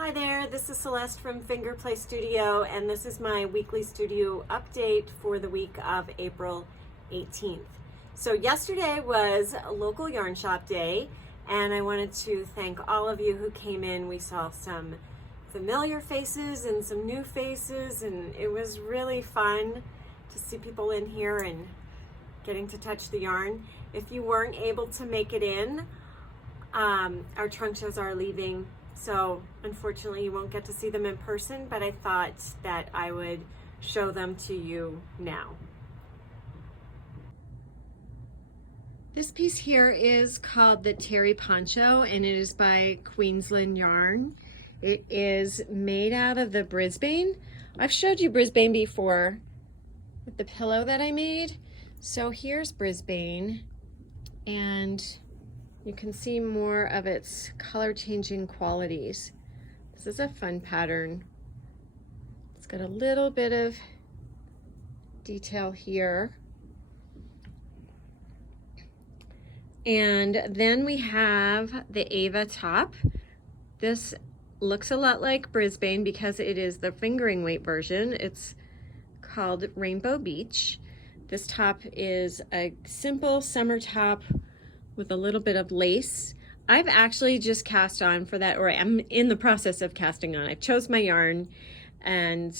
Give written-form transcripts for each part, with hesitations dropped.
Hi there, this is Celeste from Fingerplay Studio, and this is my weekly studio update for the week of April 18th. So yesterday was a local yarn shop day, and I wanted to thank all of you who came in. We saw some familiar faces and some new faces, and it was really fun to see people in here and getting to touch the yarn. If you weren't able to make it in, our trunk shows are leaving, so unfortunately you won't get to see them in person, but I thought that I would show them to you now. This piece here is called the Terry Poncho, and it is by Queensland Yarn. It is made out of the Brisbane. I've showed you Brisbane before with the pillow that I made. So here's Brisbane, and you can see more of its color changing qualities. This is a fun pattern. It's got a little bit of detail here. And then we have the Ava top. This looks a lot like Brisbane because it is the fingering weight version. It's called Rainbow Beach. This top is a simple summer top with a little bit of lace. I've actually just cast on for that, or I'm in the process of casting on. I chose my yarn and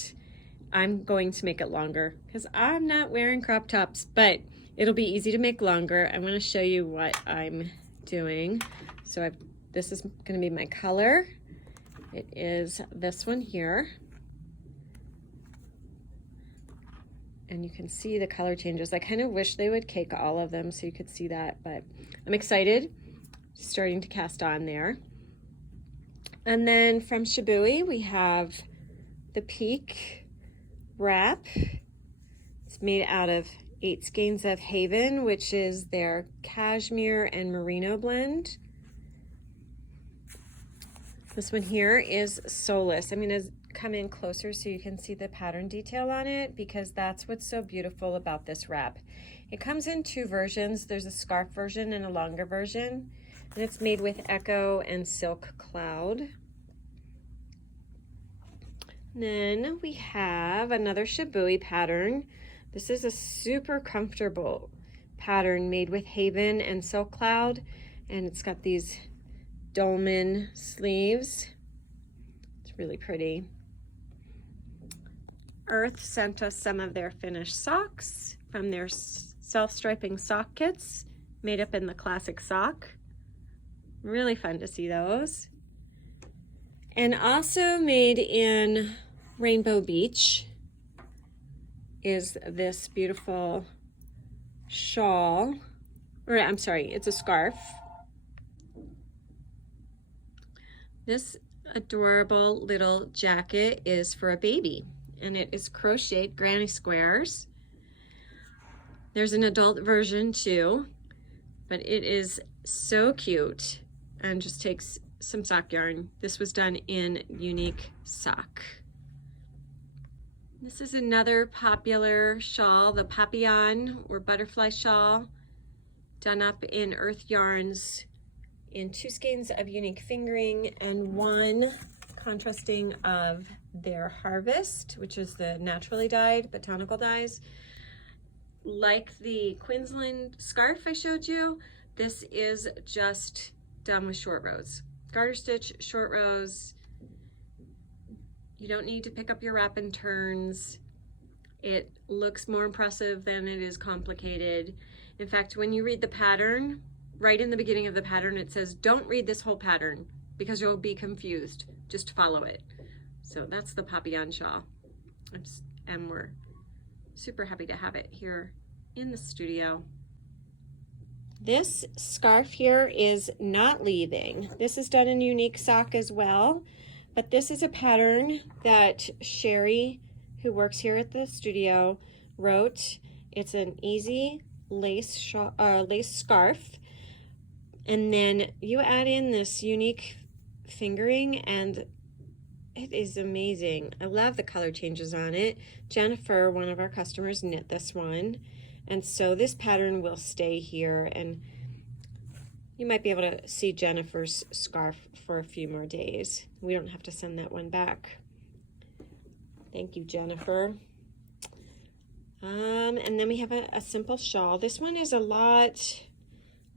I'm going to make it longer because I'm not wearing crop tops, but it'll be easy to make longer. I'm going to show you what I'm doing. So this is going to be my color. It is this one here. And you can see the color changes. I kind of wish they would cake all of them so you could see that, but I'm excited. Starting to cast on there. And then from Shibui, we have the Peak wrap. It's made out of 8 skeins of Haven, which is their cashmere and merino blend. This one here is Solace. I'm going to come in closer so you can see the pattern detail on it, because that's what's so beautiful about this wrap. It comes in 2 versions. There's a scarf version and a longer version, and it's made with Echo and Silk Cloud. And then we have another Shibui pattern. This is a super comfortable pattern made with Haven and Silk Cloud, and it's got these dolman sleeves. It's really pretty. Earth sent us some of their finished socks from their self-striping sock kits made up in the classic sock. Really fun to see those. And also made in Rainbow Beach is this beautiful shawl, or I'm sorry, it's a scarf. This adorable little jacket is for a baby, and it is crocheted granny squares. There's an adult version too, but it is so cute and just takes some sock yarn. This was done in Unique Sock. This is another popular shawl, the Papillon or butterfly shawl, done up in Earth Yarns in 2 skeins of Unique Fingering and 1 contrasting of their Harvest, which is the naturally dyed botanical dyes. Like the Queensland scarf I showed you, this is just done with short rows. Garter stitch, short rows. You don't need to pick up your wrap and turns. It looks more impressive than it is complicated. In fact, when you read the pattern, right in the beginning of the pattern, it says, don't read this whole pattern because you'll be confused. Just follow it. So that's the Papillon shawl. And we're super happy to have it here in the studio. This scarf here is not leaving. This is done in Unique Sock as well, but this is a pattern that Sherry, who works here at the studio, wrote. It's an easy lace scarf, and then you add in this Unique Fingering, and it is amazing. I love the color changes on it. Jennifer, one of our customers, knit this one, and so this pattern will stay here, and You might be able to see Jennifer's scarf for a few more days. We don't have to send that one back. Thank you, Jennifer. And then we have a simple shawl. This one is a lot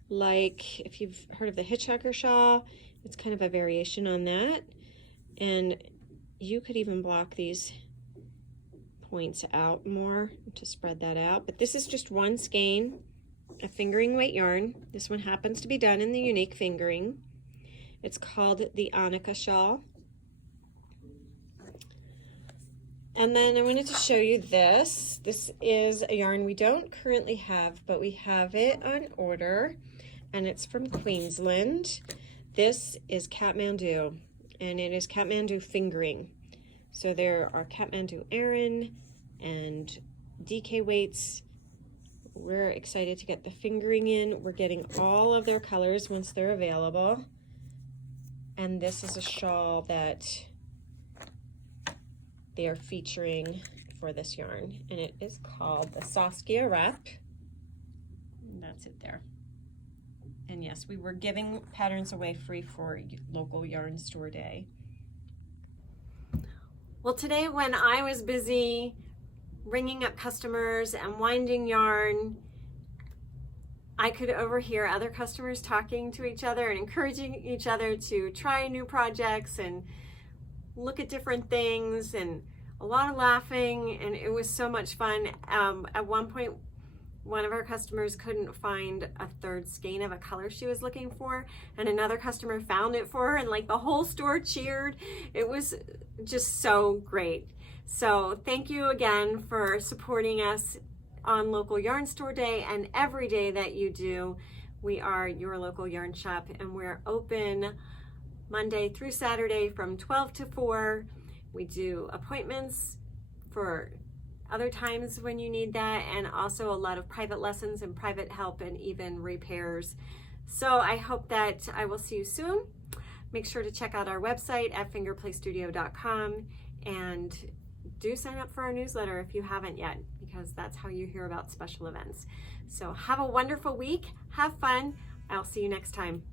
like, if you've heard of the Hitchhiker shawl, it's kind of a variation on that. And you could even block these points out more to spread that out. But this is just one skein of fingering weight yarn. This one happens to be done in the Unique Fingering. It's called the Annika shawl. And then I wanted to show you this. This is a yarn we don't currently have, but we have it on order, and it's from Queensland. This is Kathmandu, and it is Kathmandu fingering. So there are Kathmandu Aran and DK weights. We're excited to get the fingering in. We're getting all of their colors once they're available. And this is a shawl that they are featuring for this yarn, and it is called the Saskia Wrap. And that's it there. And yes, we were giving patterns away free for local yarn store day. Well, today when I was busy ringing up customers and winding yarn, I could overhear other customers talking to each other and encouraging each other to try new projects and look at different things, and a lot of laughing, and it was so much fun. At one point, one of our customers couldn't find a third skein of a color she was looking for, and another customer found it for her, and like the whole store cheered. It was just so great. So thank you again for supporting us on Local Yarn Store Day and every day that you do. We are your local yarn shop, and we're open Monday through Saturday from 12 to 4. We do appointments for other times when you need that, and also a lot of private lessons and private help and even repairs. So I hope that I will see you soon. Make sure to check out our website at fingerplaystudio.com, and do sign up for our newsletter if you haven't yet, because that's how you hear about special events. So have a wonderful week. Have fun. I'll see you next time.